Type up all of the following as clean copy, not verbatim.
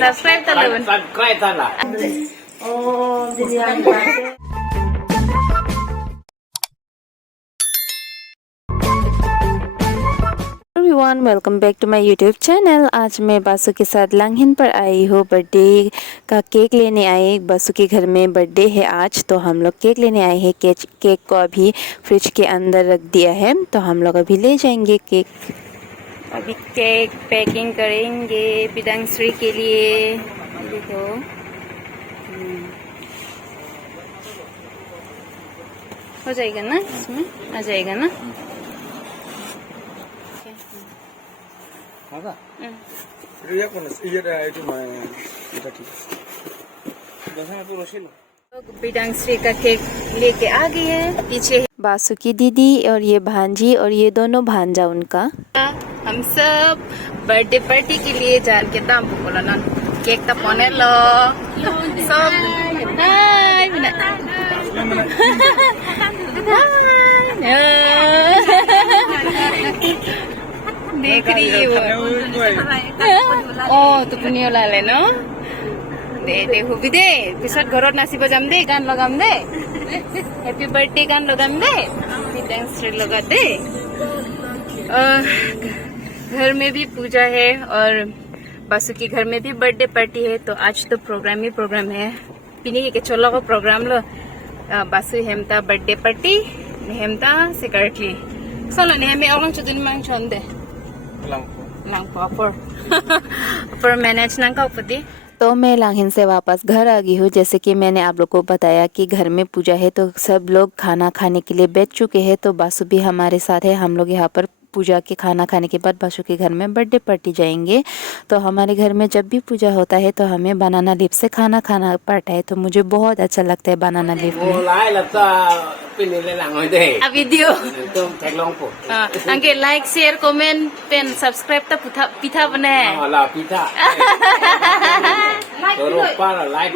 subscribe talaga. Subscribe tala. Oh, jadi everyone welcome back to my YouTube channel. आज मैं बासु के साथ लांगहिन पर आई हूँ। बर्थडे का केक लेने आए। बासु के घर में बर्थडे है आज, तो हम लोग केक लेने आए हैं। केक को अभी फ्रिज के अंदर रख दिया है, तो हम लोग अभी ले जाएंगे केक। अभी केक पैकिंग करेंगे बिदांगश्री के लिए। देखो हो जाएगा ना, इसमें आ जाएगा ना। Apa? Iya konas, iya dah itu mah kita ठीक। जैसा तो रोशिल। बिदांगश्री का केक लेके आ गई है। पीछे बासु की दीदी और ये भांजी और ये दोनों भांजा उनका। हम सब बर्थडे पार्टी के लिए जान के दाम बोला ना केक ता पने लो सब। हाय देख रही है वो। ओ तो पुनियो लाले न दे दे हुबी दे पिছত घरत नाचिब जाम दे, गान लगाम दे, हैप्पी बर्थडे गान लगाम दे, बिदांगश्री लगा दे। घर में भी पूजा है और बासु के घर में भी बर्थडे पार्टी है, तो आज तो प्रोग्राम ही प्रोग्राम है। पिनी के चलो को प्रोग्राम लो बासु हेमता बर्थडे पार्टी हेमता सिकर्टली चलो ने हमें और चुदिन मांग चंदे पर मैनेज ना का उपति। तो मैं लांगहिन से वापस घर आ गई हूँ। जैसे कि मैंने आप लोग को बताया कि घर में पूजा है, तो सब लोग खाना खाने के लिए बैठ चुके हैं। तो बासु भी हमारे साथ है। हम लोग यहाँ पर पूजा के खाना खाने के बाद बासु के घर में बर्थडे पार्टी जाएंगे। तो हमारे घर में जब भी पूजा होता है तो हमें बनाना लीफ से खाना खाना पड़ता है, तो मुझे बहुत अच्छा लगता है बनाना लीफ में। अब वीडियो अंके लाइक शेयर कमेंट पेन सब्सक्राइब ता पिठा बने Lah pita. Terlupa like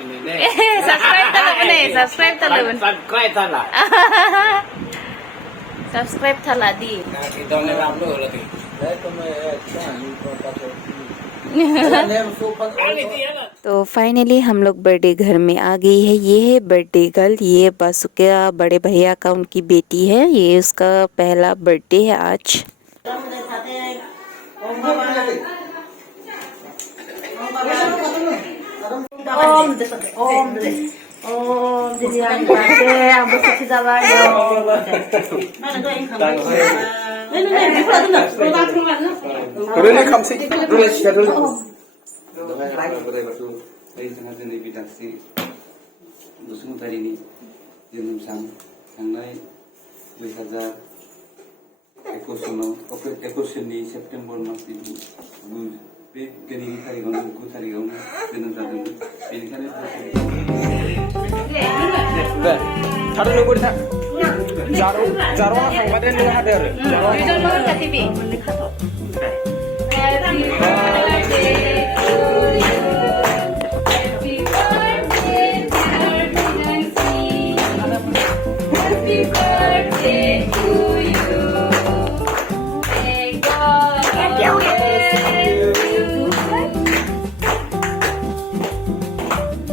ini deh. Subscribe ता बने सब्सक्राइब ता बने Subscribe tala. सब्सक्राइब था ला दी। Kita ni ramlo lagi. तो फाइनली हम लोग बर्थडे घर में आ गई है। ये है बर्थडे गर्ल, ये बासु का बड़े भैया का उनकी बेटी है। ये उसका पहला बर्थडे है आज। Oh, jadi yang pakai yang bersih dalam 그러네 감시. 그러네 시작을. जोंनि बिदांश्री बसुमतारीनि जोनोम सान थांनाय 2021 सननि सेप्तेम्बर मासनि बे दिनैनि थारिखआवनो 9 थारिखआवनो जोनोम जादोंमोन। बेनिखायनो 네. 다른 얼굴이 다. 자로가 상반된 거 하대 그래.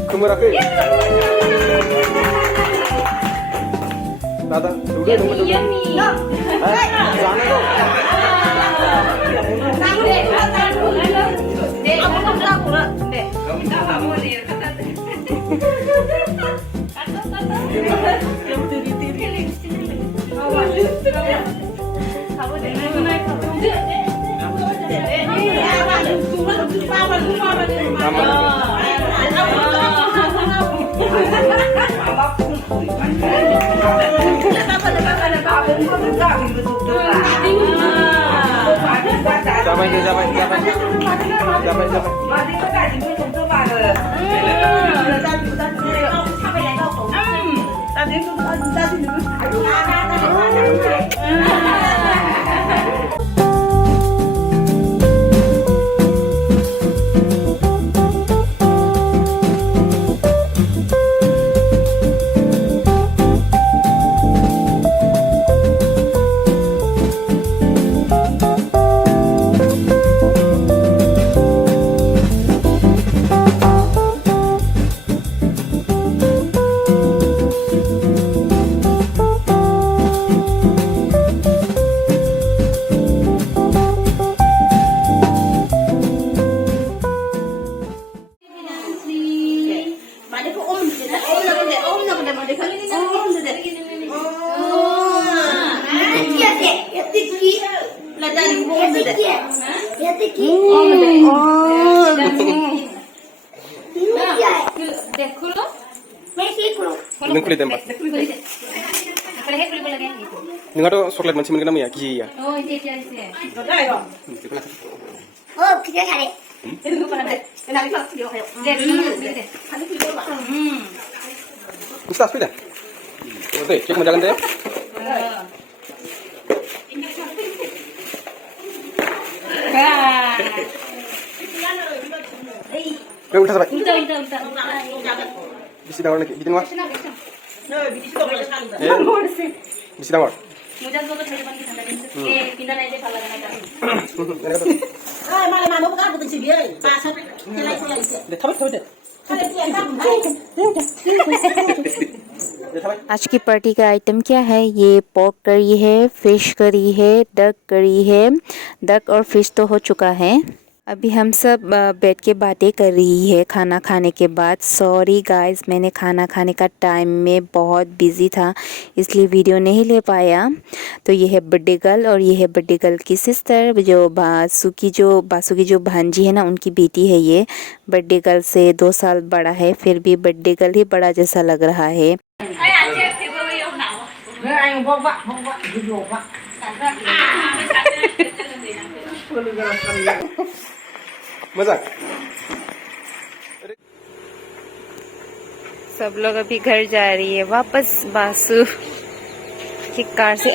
그물하게. दादा वीडियो तुम तो जाने दो Nung kulit tempat. Nung atau coklat masih mungkin namanya gizi ya. Oh, kita cari. Ustaz sudah. Oke, cek menjalan deh. Udah sampai. Bisi dawar lagi, bikin wah. Bisi dawar. आज की पार्टी का item क्या है? ये pork करी है, fish curry है, duck करी है। डक और फिश तो हो चुका है। अभी हम सब बैठ के बातें कर रही है खाना खाने के बाद। सॉरी गाइस, मैंने खाना खाने का टाइम में बहुत बिजी था इसलिए वीडियो नहीं ले पाया। तो ये है बर्थडे गर्ल और ये है बर्थडे गर्ल की सिस्टर, जो बासु की जो भांजी है ना, उनकी बेटी है। ये बर्थडे गर्ल से 2 साल बड़ा है, फिर भी बर्थडे गर्ल ही बड़ा जैसा लग रहा है। मजाक। सब लोग अभी घर जा रही है वापस बासु की कार से।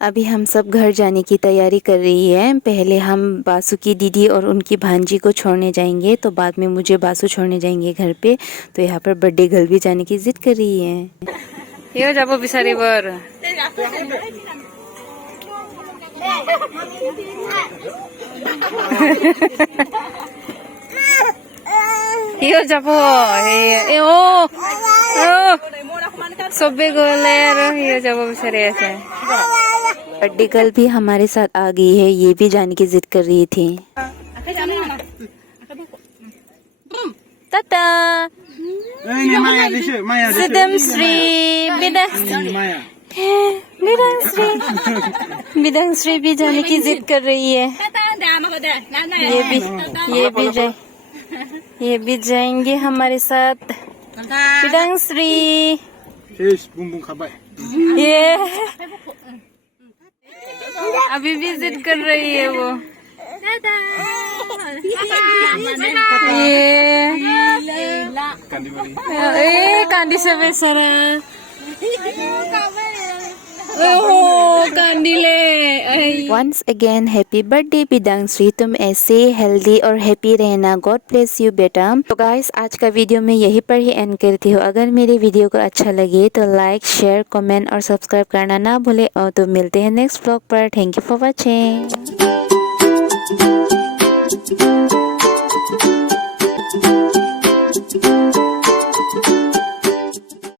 अभी हम सब घर जाने की तैयारी कर रही है। पहले हम बासु की दीदी और उनकी भांजी को छोड़ने जाएंगे, तो बाद में मुझे बासु छोड़ने जाएंगे घर पे। तो यहाँ पर बर्थडे गर्ल भी जाने की जिद कर रही है। यो जाबो बिसारी बर यो जाबो ए ओ सबे गले यो जाबो बिसारी ऐसे। बर्थडे गर्ल भी हमारे साथ आ गई है, ये भी जाने की जिद कर रही थी। Tata. Sedem Sri Bidang Sri भी जाने की जिद कर रही है। ये भी जाएंगे हमारे साथ। बिदंग श्री ये अभी भी जिद कर रही है वो। ये कांदी से बेसरा Once again happy birthday Bidangshri, तुम ऐसे हेल्दी और हैप्पी रहना। गॉड ब्लेस यू बेटा। तो गाइस, आज का वीडियो मैं यहीं पर ही एंड करती हूँ। अगर मेरे वीडियो को अच्छा लगे तो लाइक, शेयर, कमेंट और सब्सक्राइब करना ना भूले। और तो मिलते हैं नेक्स्ट व्लॉग पर। Thank you for watching.